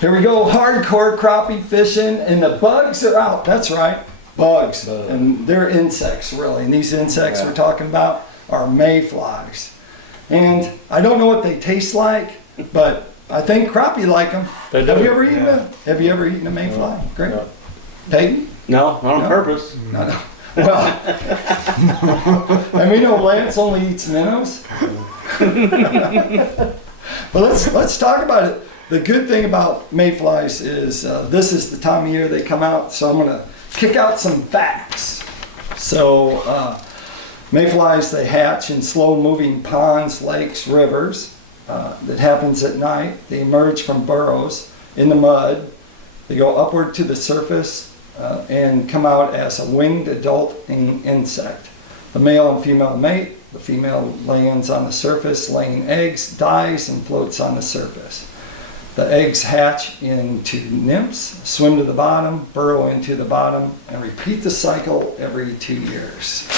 Here we go, hardcore crappie fishing, and the bugs are out. That's right, bugs. And they're insects, really. And these insects we're talking about are mayflies. And I don't know what they taste like, but I think crappie like them. Have you ever eaten a mayfly? Great. No. Payton? No, not on purpose. No. Well, and we know Lance only eats minnows. But let's talk about it. The good thing about mayflies is this is the time of year they come out, so I'm going to kick out some facts. So mayflies, they hatch in slow-moving ponds, lakes, rivers. That happens at night. They emerge from burrows in the mud. They go upward to the surface and come out as a winged adult insect. The male and female mate. The female lands on the surface, laying eggs, dies, and floats on the surface. The eggs hatch into nymphs, swim to the bottom, burrow into the bottom, and repeat the cycle every 2 years.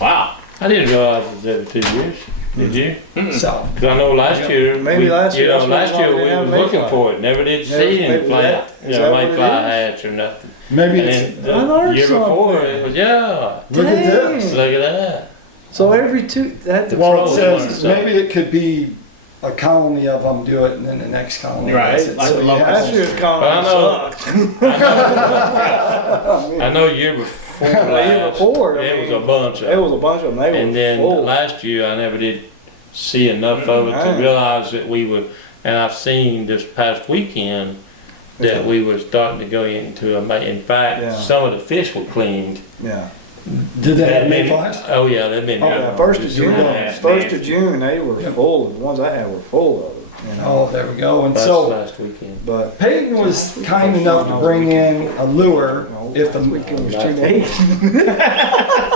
Wow. I didn't realize it was every 2 years. Did you? So, Because I know last year, Maybe last year, that's last why year we we didn't have were looking mayfly. for it. Never did Never- see any maybe that- is that what it mayfly is? hatch or nothing. maybe And it's, then I the learned year before something. it was, look at this. look at that. So every two, that Well, it Probably says learned maybe it could be a colony of them do it, and then the next colony Right, does it. like So the you local- have last to- year's But I colony know- sucked. I know year before The year last, before, I it was mean, a bunch There of was a bunch of them. They And were then full. last year, I never did see enough of it to Mm, realize that we were, and I've seen this past weekend that we were starting to go into in fact, Yeah. some of the fish were cleaned. Yeah. Did they have They'd been- mayflies? Oh yeah, they've been. Oh, Yeah, first of June. Yeah, First of June, they were Yep. full. The ones I had were full of it. You know? Oh, there we go. And That's so last weekend. But Peyton was kind enough to bring in a lure if the weekend was too late.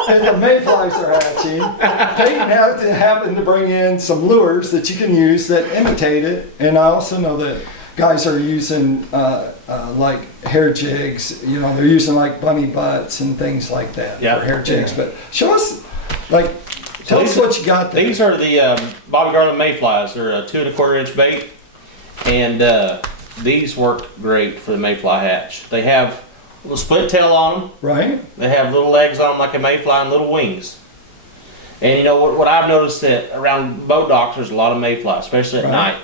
and the mayflies are hatching. Peyton happened to bring in some lures that you can use that imitate it. And I also know that guys are using like hair jigs. You know, they're using like bunny butts and things like that Yeah. for hair jigs. But show us, like, tell us what you got there. These are the Bobby Garland Mayflies. They're a 2 1/4 inch bait, and these work great for the mayfly hatch. They have a little split tail on them. Right? They have little legs on them like a mayfly and little wings. And you know what I've noticed that around boat docks there's a lot of mayflies, especially at Right. night.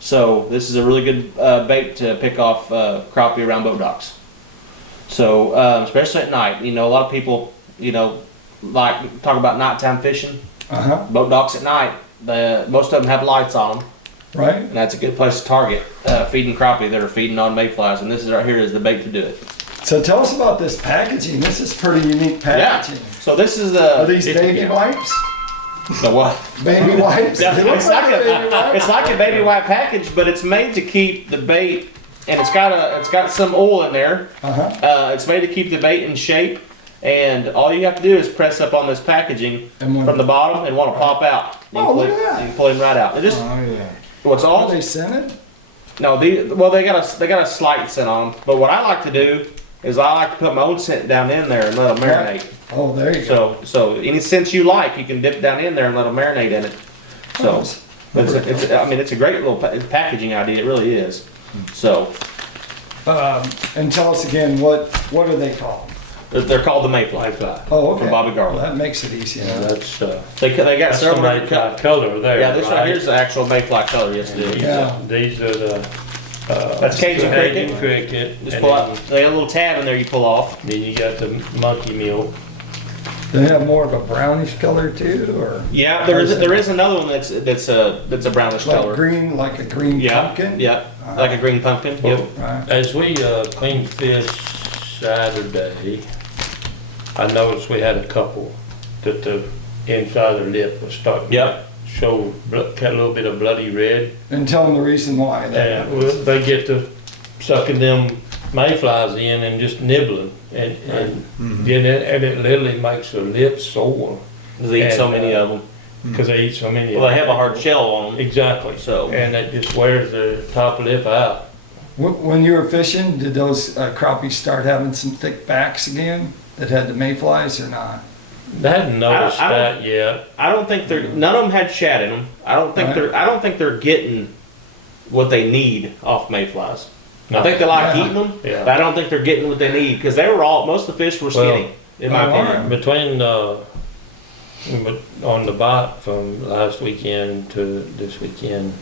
So this is a really good bait to pick off crappie around boat docks. So especially at night, you know, a lot of people, you know, like talk about nighttime fishing. Uh-huh. Boat docks at night, most of them have lights on them, Right? and that's a good place to target feeding crappie that are feeding on mayflies. And this is right here is the bait to do it. So tell us about this packaging. This is pretty unique packaging. So this is Are the these baby wipes? what? Baby wipes? Yeah, They look it's like baby wipes. it's like a baby white package, but it's made to keep the bait, and it's got some oil in there. Uh-huh. It's made to keep the bait in shape, and all you have to do is press up on this packaging And when- from the bottom, and want to pop out. You Oh, can pull look it- at that. You can pull him right out. It just Oh yeah. what's Are all they scented? no, they got a slight scent on them. But what I like to do is I like to put my own scent down in there and let them marinate. Oh, there you go. So any scent you like, you can dip down in there and let them marinate in it. So. It's a great little packaging idea. It really is. So And tell us again, what are they called? they're called the Mayfly. Oh, okay. From Bobby Well, Garland. that makes it easy. Yeah, that's They got that's the several right different colors. color there. Yeah, this right here's the actual Mayfly color. Yes, it is. Yeah. These are the. That's Cajun cricket. cricket. Just and pull out. They have a little tab in there you pull off. then you got the monkey meal. They have more of a brownish color too, or Yeah, there is another one that's a brownish like color. green, like a green Yeah, pumpkin? yeah, like a green pumpkin. Yep. Right. As we cleaned fish Saturday, I noticed we had a couple that the inside of the lip was starting Yep. to show a little bit of bloody red. And tell them the reason why. And they get to sucking them mayflies in and just nibbling, and then it literally makes the lips sore They eat so And, many of them. because they eat so many. Well, they have a hard shell on them. Exactly. So- and it just wears the top lip out. When you were fishing, did those crappies start having some thick backs again that had the mayflies or not? I hadn't noticed I don't- that yet. I don't think none of them had shad in them. I don't think Right. they're getting what they need off mayflies. I think they like Yeah. eating them, Yeah. but I don't think they're getting what they need because most of the fish were skinny, in my opinion. Between, on the bite from last weekend to this weekend,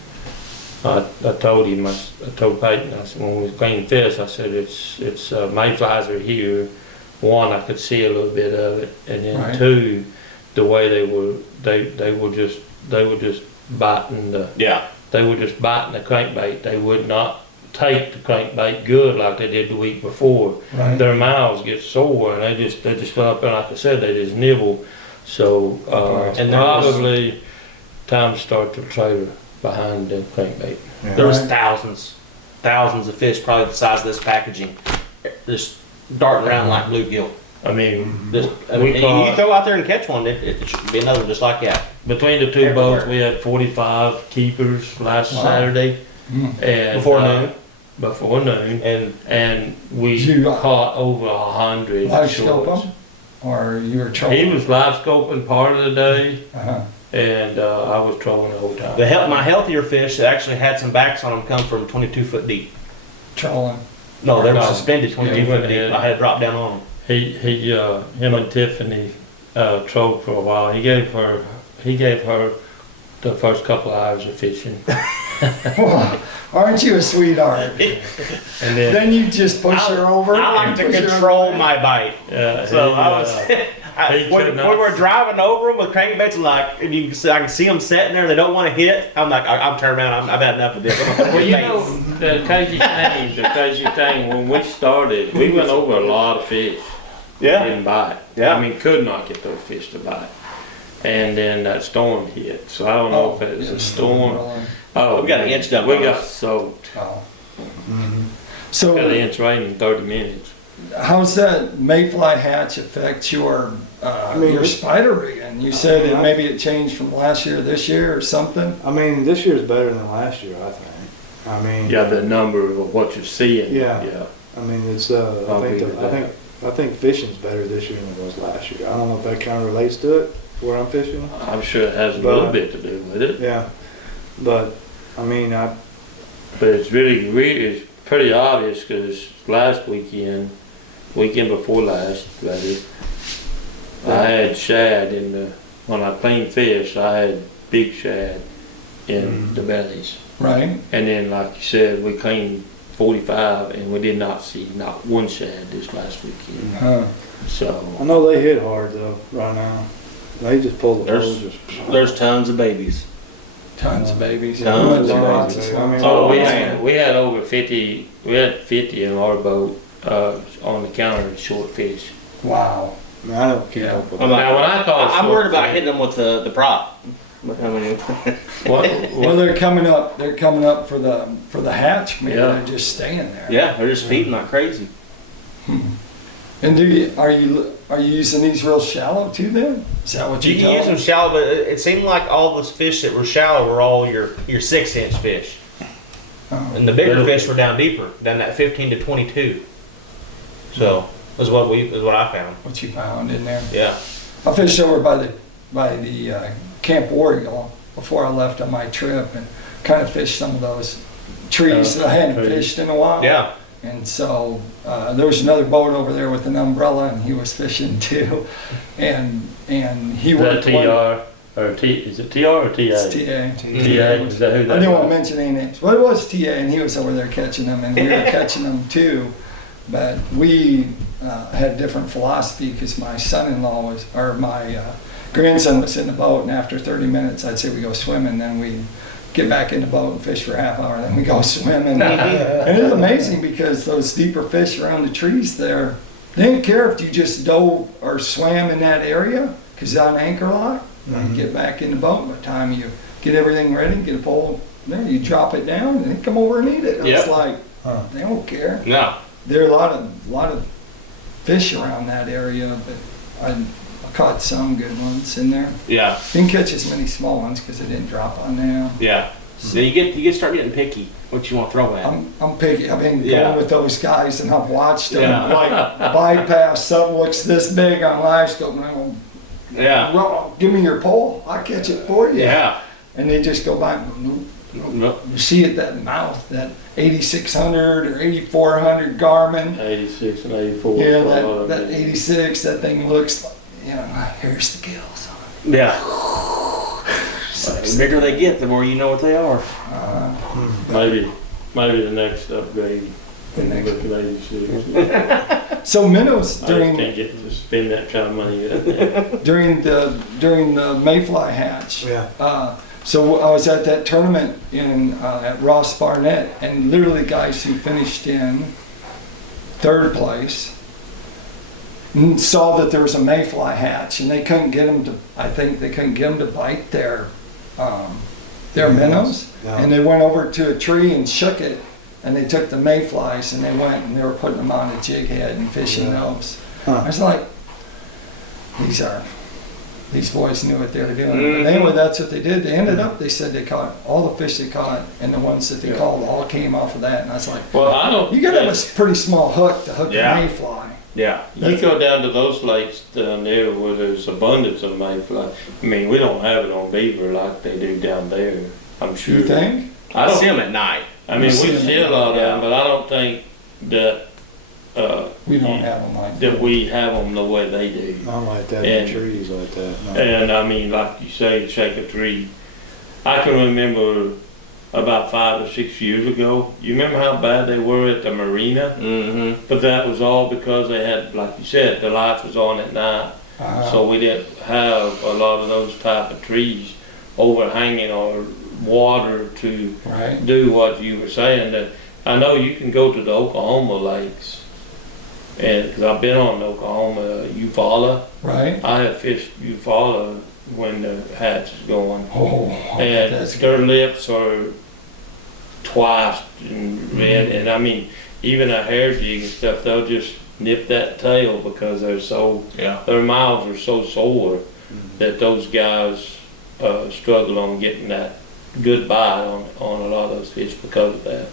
I told him, I told Payton, I said, when we was cleaning fish, I said, it's mayflies are here. One, I could see a little bit of it, and then Right. two, the way they were just biting they were just biting the crankbait. They would not take the crankbait good like they did the week before. Right. Their mouths get sore, and they just go up there, like I said, they just nibble. So And there was- probably time to start the trailer behind the crankbait. There was Right. thousands of fish, probably the size of this packaging, just darting around like bluegill. I mean, Just, I We mean, caught- you go out there and catch one, it should be another just like that. between the two Everywhere. boats, we had 45 keepers last Wow. Saturday, Mm. and Before noon. Before noon, And we Did you, caught over 100 live scope shorts. them? Or you were trolling? He was live scoping part of the day, Uh-huh. and I was trolling the whole time. my healthier fish that actually had some backs on them come from 22 foot deep. Trolling. No, they were No. suspended Yeah, 22 he foot went deep. ahead. I had to drop down on them. Him and Tiffany trolled for a while. He gave her the first couple of hours of fishing, Aren't you a sweetheart? and then Then you just push her over. I like and to push her control over. my bite. he, So I was, he when could not- we're driving over them with crankbaits, and and you can see, I can see them sitting there, they don't want to hit. I'm like, I'm turning around. I've had enough of this. Well, you know, the crazy thing, when we started, we went over a lot of fish. yeah, Didn't bite. Yeah. I mean, could not get those fish to bite. And then that storm hit. So I don't know if it was a storm. Oh, We got an man, inch dump We on got us. soaked. Oh. Got an So inch rain in 30 minutes. how's that mayfly hatch affect your mean, your it- spider rigging? You said I mean, that maybe it changed from last year to this year or something? I mean, this year's better than last year, I think. I mean, Yeah, the number of what you're seeing. Yeah. Yeah. I mean, it's, I'll I agree think, with I think, I think fishing's better this year than it was last year. I don't know if that kind of relates to it, where I'm fishing. I'm sure it has a little But- bit to do with it. Yeah, but, I mean, But it's really it's pretty obvious because last weekend before last, rather, I had shad when I cleaned fish, I had big shad in the bellies. Right? And then, like you said, we cleaned 45 and we did not see not one shad this last weekend. Huh. So, I know they hit hard though, right now. They just pull the There's- hose. there's tons of babies. Tons of babies. Tons of Lots babies. of I mean, stuff. oh, man. we had over 50, we had 50 in our boat on the counter of short fish. Wow. I mean, I don't keep Yeah. up with I'm it. like- Now, when I call I'm short worried about fish- hitting them with the prop. But, I mean, Well, they're coming up. They're coming up for the hatch. Maybe Yeah. they're just staying there. yeah, they're just feeding like crazy. And are you using these real shallow too? Then is that what You you can use tell them shallow, but it seemed like all those fish that were shallow were all your 6-inch fish, Oh. and the bigger Little. fish were down deeper, down that 15 to 22. So is what I found. What you found in there? Yeah. I fished over by the Camp Oriole before I left on my trip and kind of fished some of those trees that I hadn't trees. fished in a while. Yeah. And so there was another boat over there with an umbrella, and he was fishing too. And he Is that worked one. TR or T? Is it TR or TA? It's TA. TA. Is that who I that didn't want to was? mention any names. Well, it was TA, and he was over there catching them, and we were catching them too. But we had different philosophy because my my grandson was in the boat, and after 30 minutes, I'd say we go swimming, then we get back in the boat and fish for a half hour, then we go swimming. And it's amazing because those deeper fish around the trees there, they didn't care if you just dove or swam in that area because it's on anchor lock. When you get back in the boat, by the time you get everything ready, get a pole, there you drop it down and they come over and eat it. It's Yep. like they don't care. No. There are a lot of fish around that area, but I caught some good ones in there. Yeah. Didn't catch as many small ones because they didn't drop on them. Yeah. So you start getting picky. What you want to throw at? I'm picky. I've been Yeah. going with those guys and I've watched them Yeah. like bypass something looks this big on live scope and I go, Yeah. well, give me your pole. I'll catch it for you. Yeah. And they just go by and go, nope. No, You see it, that mouth, that 8600 or 8400 Garmin. 86 and 84. Yeah, for a lot of that it. 86, that thing looks like, here's the gills on it. Yeah. The bigger they get, the more you know what they are. Maybe the next upgrade. The next- Look at 86. So minnows I just during can't get to spend that kind of money yet. during the Mayfly hatch. Yeah. So I was at that tournament at Ross Barnett, and literally guys who finished in third place saw that there was a Mayfly hatch, and they couldn't get them to. I think they couldn't get them to bite their minnows, No. and they went over to a tree and shook it, and they took the Mayflies and they went and they were putting them on a jig head and fishing those. Huh. I was like, these boys knew what they were doing. But anyway, that's what they did. They ended up, they said they caught all the fish they caught, and the ones that they called all came off of that. And I was like, Well, I don't. you gotta have a pretty small hook to hook Yeah. a Mayfly. Yeah. You go down to those lakes down there where there's abundance of mayfly. I mean, we don't have it on Beaver like they do down there. I'm sure. You think? I I don't see them at night. I mean, we see a lot of them, but I don't think that We don't have them like that we have them the way they do. Not like that And- in trees like that. No. And I mean, like you say, shake a tree. I can remember about 5 or 6 years ago. You remember how bad they were at the marina? Mm-hmm. But that was all because they had, like you said, the lights was on at night. So we didn't have a lot of those type of trees overhanging or water to right? do what you were saying. That I know you can go to the Oklahoma lakes, and because I've been on the Oklahoma Eufaula, Right? I have fished Eufaula when the hatch is going, Oh, and that's their lips are twice and red, and I mean even a hair jig and stuff, they'll just nip that tail because they're so Yeah. their mouths are so sore that those guys struggle on getting that good bite on a lot of those fish because of that.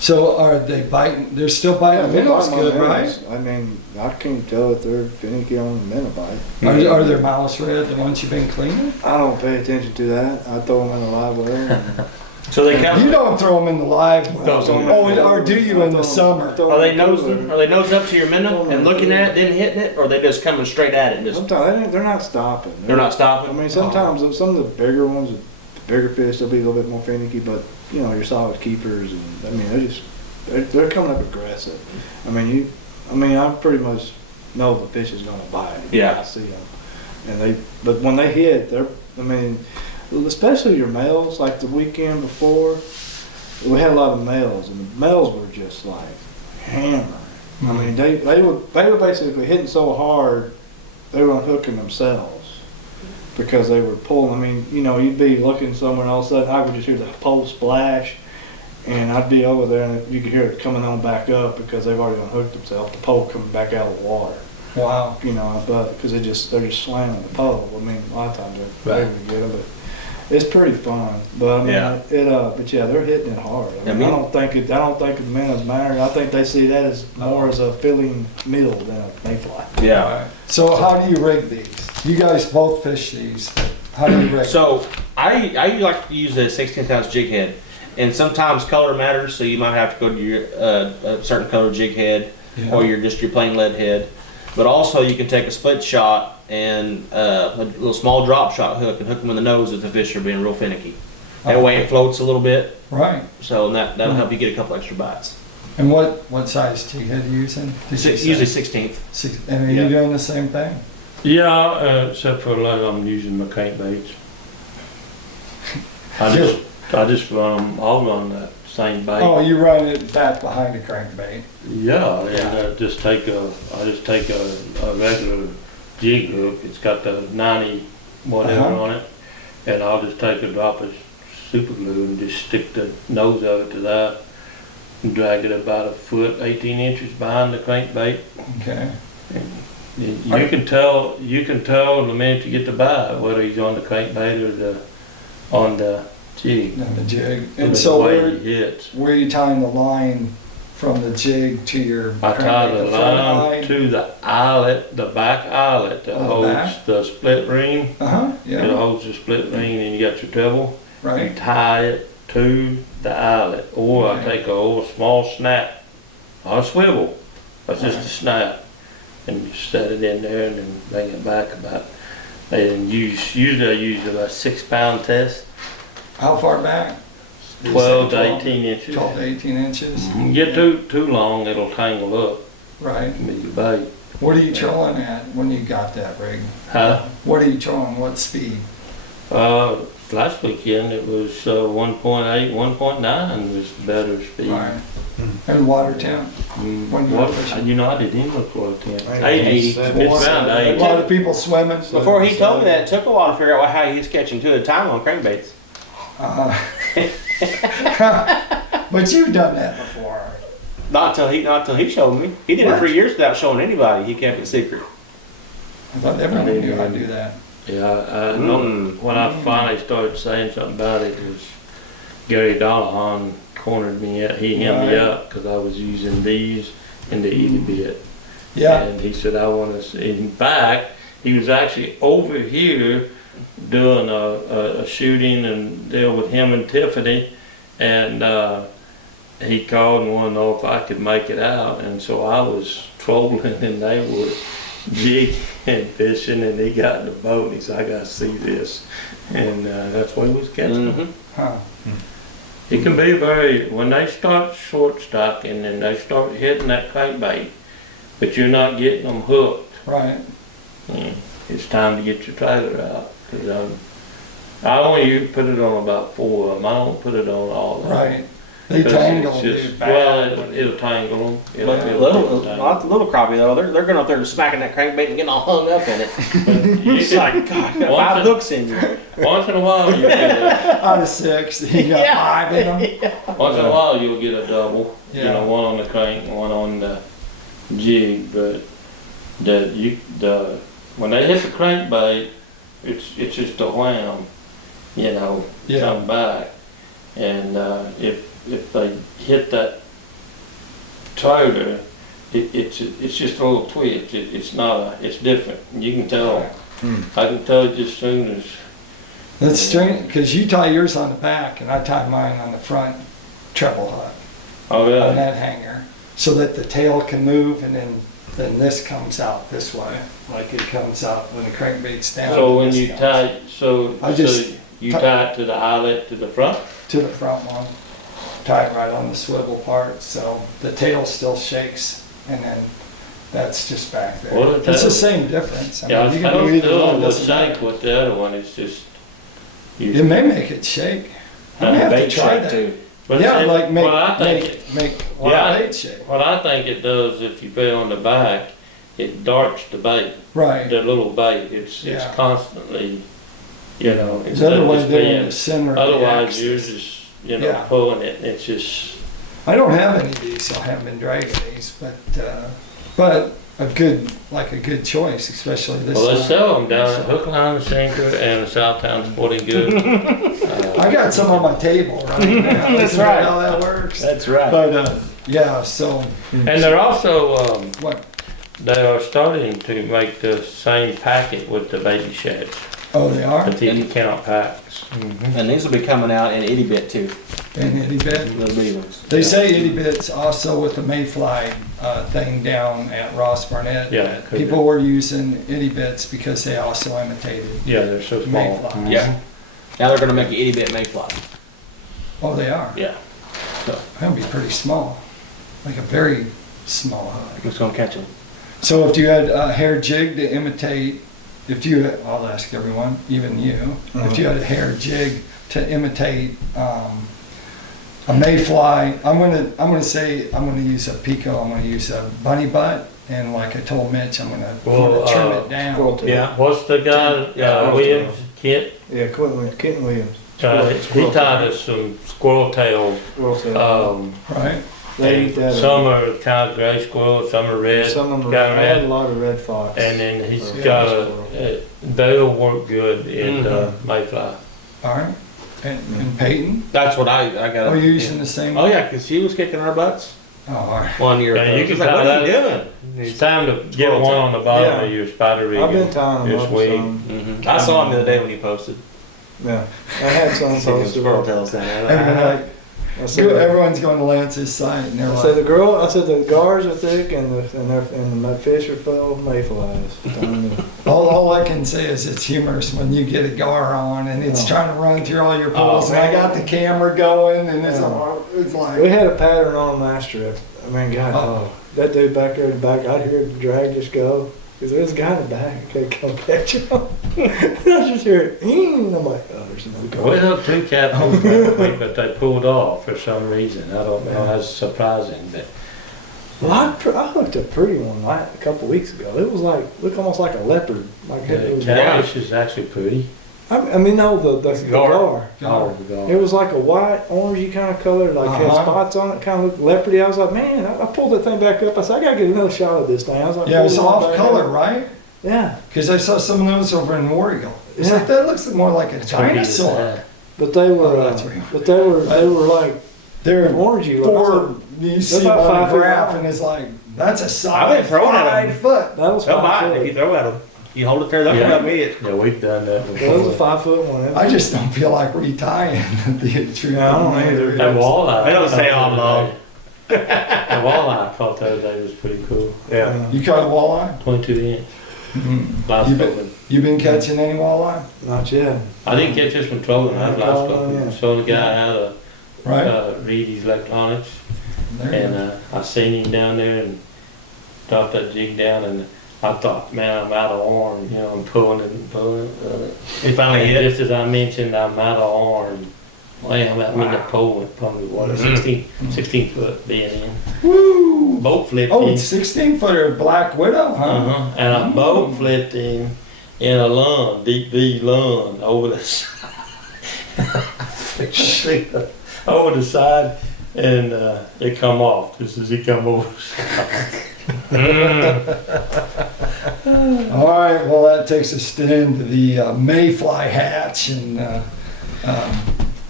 So are they biting? They're still biting they're minnows biting on good, right? minnows. I mean, I can't tell if they're finicky on the minnow bite. Are their mouths red, the ones you've been cleaning? I don't pay attention to that. I throw them in the live well. and- So they kind You of, don't throw them in the live well. Throw 'em in. Or do you in the summer? are they nose up to your minnow and looking at it, then hitting it, or are they just coming straight at it and just, Sometimes they're not stopping. they're not I stopping? mean, sometimes some of the bigger ones, the bigger fish, they'll be a little bit more finicky, but you know, your solid keepers, and I mean, they're coming up aggressive. I mean, I pretty much know the fish is gonna bite. Yeah. I see them, but when they hit, I mean, especially your males. Like the weekend before, we had a lot of males, and the males were just like hammering. I mean, they were basically hitting so hard, they were unhooking themselves because they were pulling. I mean, you know, you'd be looking somewhere, and all of a sudden I would just hear the pole splash, and I'd be over there, and you could hear it coming on back up because they've already unhooked themselves. The pole coming back out of the water. Wow. You know, but because they're just slamming the pole. I mean, a lot of times they're able to get them, but it's pretty fun. But I mean, Yeah. but yeah, they're hitting it hard. I Yeah, I don't think the minnows matter. I think they see that as more as a filling meal than a mayfly. Yeah. So how do you rig these? You guys both fish these. But how do you rig? So I like to use a 16th ounce jig head, and sometimes color matters. So you might have to go to your a certain color jig head, Yeah. or your plain lead head. But also you can take a split shot and a little small drop shot hook and hook them in the nose if the fish are being real finicky. That way it floats a little bit, Right. so that'll help you get a couple extra bites. And what size jig head are you using? Did you say? Usually 16th. And are you doing the same thing? Yeah, except for like I'm using my crankbaits. I just run that same bait. Oh, you run it back behind a crankbait. Yeah, and I just take a regular jig hook. It's got the 90 whatever on it, and I'll just take a drop of super glue and just stick the nose of it to that, and drag it about a foot, 18 inches behind the crankbait. Okay. You can tell the minute you get the bite whether he's on the crankbait or on the jig. On the jig. And And the so way he hits. where are you tying the line from the jig to your I tie the front line to the eyelet, the back eyelet that Oh, the holds back? the split ring. Uh-huh, It yeah, holds the split ring, and you got your treble. You right. tie it to the eyelet, or I take a little small snap, or a swivel, but just a snap, and you set it in there and then bring it back about, and usually I use about 6 pound test, How far back? 12 to 18 inches. 12 to 18 inches. You get too long, it'll tangle up Right. with your bait. What are you trolling at when you got that rig? Huh? What are you trolling? What speed? Last weekend it was 1.8, 1.9 was the better speed. Right. And water temp? When you were What, fishing? you know, I didn't even look for a temp. 80. It's around A 80. lot of people swimming. Before he told me that, it took a while to figure out how he was catching 2 at a time on crankbaits. But you've done that before. Not until he showed me. He did it for What? years without showing anybody. He kept it secret. I thought everyone knew how to do that. Yeah, I know. When I finally started saying something about it, was Gary Dollahan cornered me. He hemmed me Right. up because I was using these in the itty bit. Yeah. And he said, I want to see. In fact, he was actually over here doing a shooting and deal with him and Tiffany. And he called and wanted to know if I could make it out. And so I was trolling and they were jigging and fishing, and he got in the boat and he said, I got to see this. And that's what he was catching. Mm-hmm. Huh. It can be very, when they start short stocking and they start hitting that crankbait, but you're not getting them hooked, Right. it's time to get your trailer out. 'Cause I only put it on about 4 of them. I don't put it on all of them. Right. They 'Cause tangle, it's dude. just, well, it'll tangle them. But not the little crappie though. They're going up there and smacking that crankbait and getting all hung up in it. It's like, God, got 5 hooks in you. Once in a while you get a, Out of 6, you got 5 in them. once in a while you'll get a double. You Yeah. know, one on the crank and one on the jig. But when they hit the crankbait, it's just a wham. You know, Yeah. come back. And if they hit that trailer, it's just a little twitch. It's different. You can tell. I can tell just as soon as. That's strange, because you tie yours on the back and I tie mine on the front treble hook Oh on yeah. that hanger, so that the tail can move and then this comes out this way, like it comes out when the crankbait's down. So when this you comes tie, so you ti- tie it to the eyelet to the front. to the front one, tie it right on the swivel part, so the tail still shakes, and then that's just back there. Well, It's the same difference. I Yeah, mean, you I can do either still one. would Doesn't shake matter. with the other one. It's just. It may make it shake. I may have to Bait try shake that. too. But Yeah, see, like what I think, make Yeah. bait shake. what I think it does, if you put it on the back, it darts the bait, Right. the little bait. It's Yeah. constantly, you know, The instead other of one just there in being. the center of the Otherwise, axis. you're just, you know, Yeah. pulling it. It's just. I don't have any of these, so I haven't been dragging these, but a good choice, especially this. Well, they time. sell them down at So- Hook, Line, and Sinker and the Southtown Sporting Goods. I got some on my table right now. That's Isn't that right. how that works? That's right. But yeah, so And they're also, what? they are starting to make the same packet with the baby sheds, Oh, they are the 50 count packs. And these will be coming out in itty bit too. in itty bit. Little bitty ones. They say itty bits also with the Mayfly thing down at Ross Barnett. Yeah, it could People were using itty bits because they also imitated Yeah, they're so small. Mayflies. Yeah. Now they're gonna make an itty bit mayfly. Oh, they are. Yeah. That'd be pretty small, like a very small hook. It's gonna catch them. So if you had a hair jig to imitate, I'll ask everyone, even you, if you had a hair jig to imitate a mayfly, I'm gonna use a pico, I'm gonna use a bunny butt, and like I told Mitch, I'm gonna trim it down. Squirrel tail. Yeah. What's the guy, Yeah, Williams, Kit? Yeah, Kitten Williams. He taught us some squirrel tail. Squirrel tail. Right? They eat that. Some are kind of gray squirrel, some are red. Some of them got I had a red. lot of red fox. And then he's Yeah. got they'll work good in Mayfly. All right. And Payton, That's what I got. are you using the same? Oh yeah, cause he was kicking our butts Oh, all right. 1 year Yeah, ago. you He's can like, tie what are you that- doing? It's time to get one on the bottom Yeah. of your spider rig. I've been tying them This up week. some. I saw him the other day when he posted. Yeah, I had some posted. Squirrel tails down And there. then like, I said, everyone's going to Lance's site, and they're I like, said the gars are thick and the fish are full of mayflies. Time to- all I can say is it's humorous when you get a gar on and it's Oh. trying to run through all your pools, and man. I got the camera going, and it's, Yeah. it's We like, had a pattern on last trip. I mean, God, Uh-oh. that dude back there in the back, I'd hear the drag just go. Because there's a guy in the back, I can't come catch him. I just hear it, and I'm like, oh, there's another guy. Well, two captains last week, but they pulled off for some reason. I don't know. That's surprising, but Well, I hooked a pretty one a couple weeks ago. It was looked almost like a leopard. Like it the was, catfish is actually pretty. I mean, no, the gar. Oh, It was like a white, orangey kind of color, like had Uh-huh. spots on it, kind of looked leopardy. I was like, man, I pulled that thing back up. I said, I gotta get another shot of this thing. I was like, yeah, it's pulled it off back color, up. right? Yeah, Because I saw some of those over in Warrigal. It's Yeah. like, that looks more like a It's pretty as dinosaur. that. but they were, Oh, that's real. but they were like They're orangey. Look. I four, said, you see about on 5 the feet graph, long. and it's like, that's a I've solid been throwing at 'em. 5 foot. That was They'll 5 bite foot. if you throw at them. You hold it there, they'll Yeah. come at me. Yeah, we've done that That was a before. 5 foot one. I just don't feel like retying the truth. Yeah, I don't either. That walleye. They don't stay on long. The walleye I caught the other day was pretty cool. Yeah. You caught a walleye? 22 inch. Last You've been- open. You been catching any walleye? Not yet. I didn't catch this one trolling. I was last Trolling, open. yeah. Showed the guy how to Right? read his electronics. There you And go. I seen him down there and dropped that jig down, and I thought, man, I'm out of arm. You know, I'm pulling it and pulling it. He finally And hit. just as I mentioned, I'm out of arm. Well, I mean, the pole went probably water, Mhm. 16 foot being in. Woo! Boat flipped Oh, him. it's 16-footer Black Widow, huh? Uh-huh. And I boat flipped him in a lung, deep V lung, over the side. Over the side, and it come off just as he come over the side. All right, well, that takes us into the Mayfly hatch, and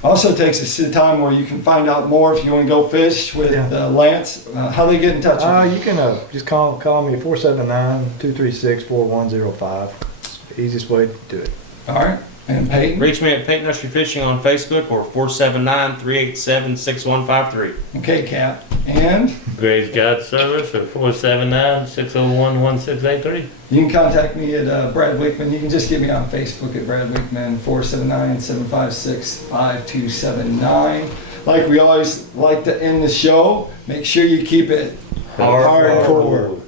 also takes us to the time where you can find out more if you want to go fish with Lance. How they get in touch with you? You can just call me at 479-236-4105. Easiest way to do it. All right, and Peyton? Reach me at Payton Usrey Fishing on Facebook or 479-387-6153. Okay, Cap. And Grace God Service at 479-601-1683. you can contact me at Brad Wiegmann. You can just get me on Facebook at Brad Wiegmann, 479-756-5279. Like we always like to end the show, make sure you keep it hardcore.